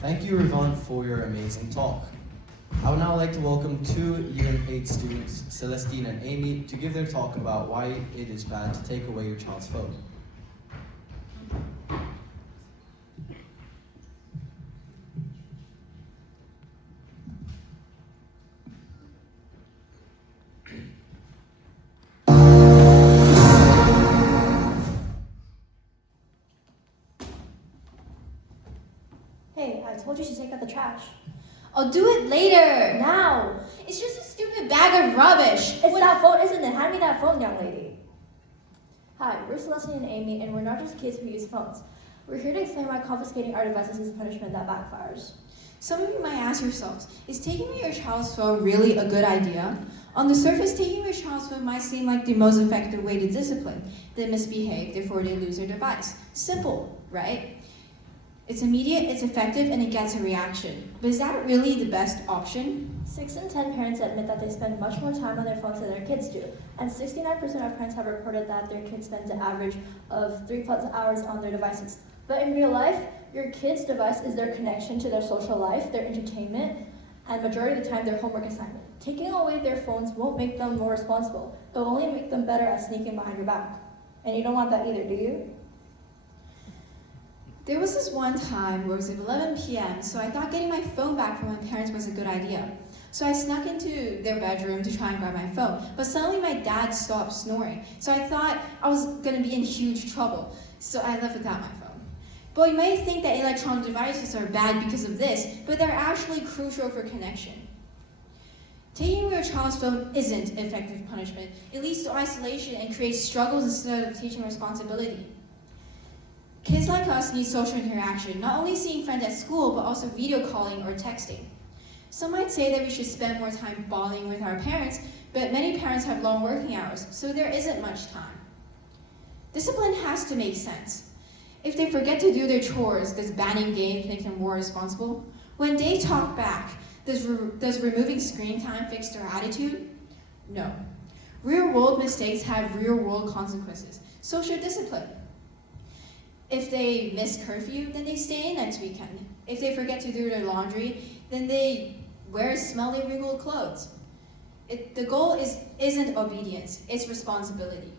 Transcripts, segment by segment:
Thank you, Ravon, for your amazing talk. I would now like to welcome two U.S.A students, Celestine and Amy, to give their talk about why it is bad to take away your child's phone. Hey, I told you to take out the trash. I'll do it later. Now! It's just a stupid bag of rubbish. It's that phone, isn't it? Hand me that phone, young lady. Hi, we're Celestine and Amy, and we're not just kids who use phones. We're here to explain why confiscating our devices is a punishment that backfires. Some of you might ask yourselves, is taking away your child's phone really a good idea? On the surface, taking away your child's phone might seem like the most effective way to discipline. They misbehave, therefore they lose their device. Simple, right? It's immediate, it's effective, and it gets a reaction. But is that really the best option? 6 in 10 parents admit that they spend much more time on their phones than their kids do, and 69% of parents have reported that their kids spend an average of 3+ hours on their devices. But in real life, your kid's device is their connection to their social life, their entertainment, and majority of the time their homework assignment. Taking away their phones won't make them more responsible. It'll only make them better at sneaking behind your back. And you don't want that either, do you? There was this one time where it was 11 p.m., so I thought getting my phone back from my parents was a good idea. So I snuck into their bedroom to try and grab my phone, but suddenly my dad stopped snoring. So I thought I was gonna be in huge trouble, so I left without my phone. But you might think that electronic devices are bad because of this, but they're actually crucial for connection. Taking away your child's phone isn't effective punishment. It leads to isolation and creates struggles instead of teaching responsibility. Kids like us need social interaction, not only seeing friends at school, but also video calling or texting. Some might say that we should spend more time bonding with our parents, but many parents have long working hours, so there isn't much time. Discipline has to make sense. If they forget to do their chores, does banning games make them more responsible? When they talk back, does removing screen time fix their attitude? No. Real-world mistakes have real-world consequences. So should discipline. If they miss curfew, then they stay in next weekend. If they forget to do their laundry, then they wear smelly, wrinkled clothes. The goal isn't obedience, it's responsibility.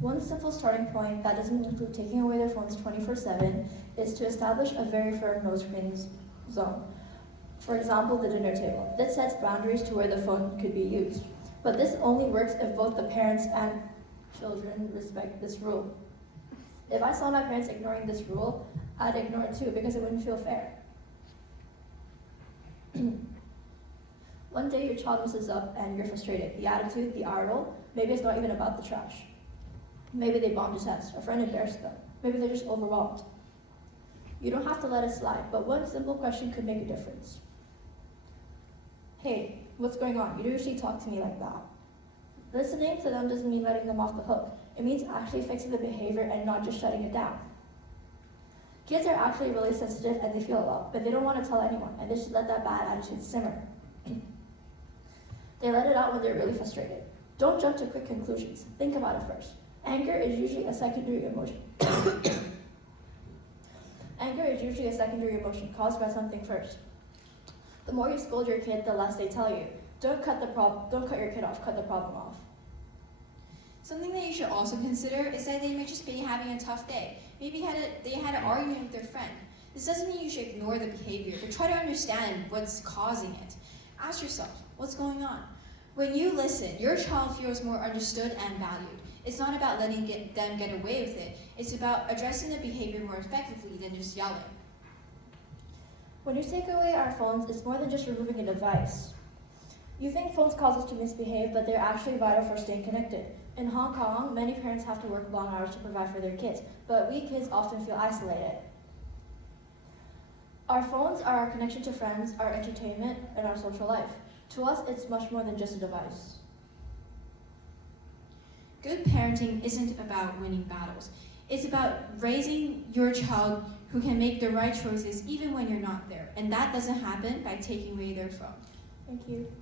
One simple starting point that doesn't include taking away their phones 24/7 is to establish a very firm no screen zone. For example, the dinner table. This sets boundaries to where the phone could be used. But this only works if both the parents and children respect this rule. If I saw my parents ignoring this rule, I'd ignore it too because it wouldn't feel fair. One day your child messes up and you're frustrated. The attitude, the eye roll, maybe it's not even about the trash. Maybe they bombed a test, a friend embarrassed them. Maybe they're just overwhelmed. You don't have to let it slide, but one simple question could make a difference. Hey, what's going on? You don't usually talk to me like that. Listening to them doesn't mean letting them off the hook. It means actually fixing the behavior and not just shutting it down. Kids are actually really sensitive and they feel a lot, but they don't want to tell anyone, and they just let that bad attitude simmer. They let it out when they're really frustrated. Don't jump to quick conclusions. Think about it first. Anger is usually a secondary emotion. Anger is usually a secondary emotion caused by something first. The more you scold your kid, the less they tell you. Don't cut your kid off, cut the problem off. Something that you should also consider is that they may just be having a tough day. Maybe they had an argument with their friend. This doesn't mean you should ignore the behavior, but try to understand what's causing it. Ask yourself, what's going on? When you listen, your child feels more understood and valued. It's not about letting them get away with it. It's about addressing the behavior more effectively than just yelling. When you take away our phones, it's more than just removing a device. You think phones cause us to misbehave, but they're actually vital for staying connected. In Hong Kong, many parents have to work long hours to provide for their kids, but we kids often feel isolated. Our phones are our connection to friends, our entertainment, and our social life. To us, it's much more than just a device. Good parenting isn't about winning battles. It's about raising your child who can make the right choices even when you're not there. And that doesn't happen by taking away their phone. Thank you.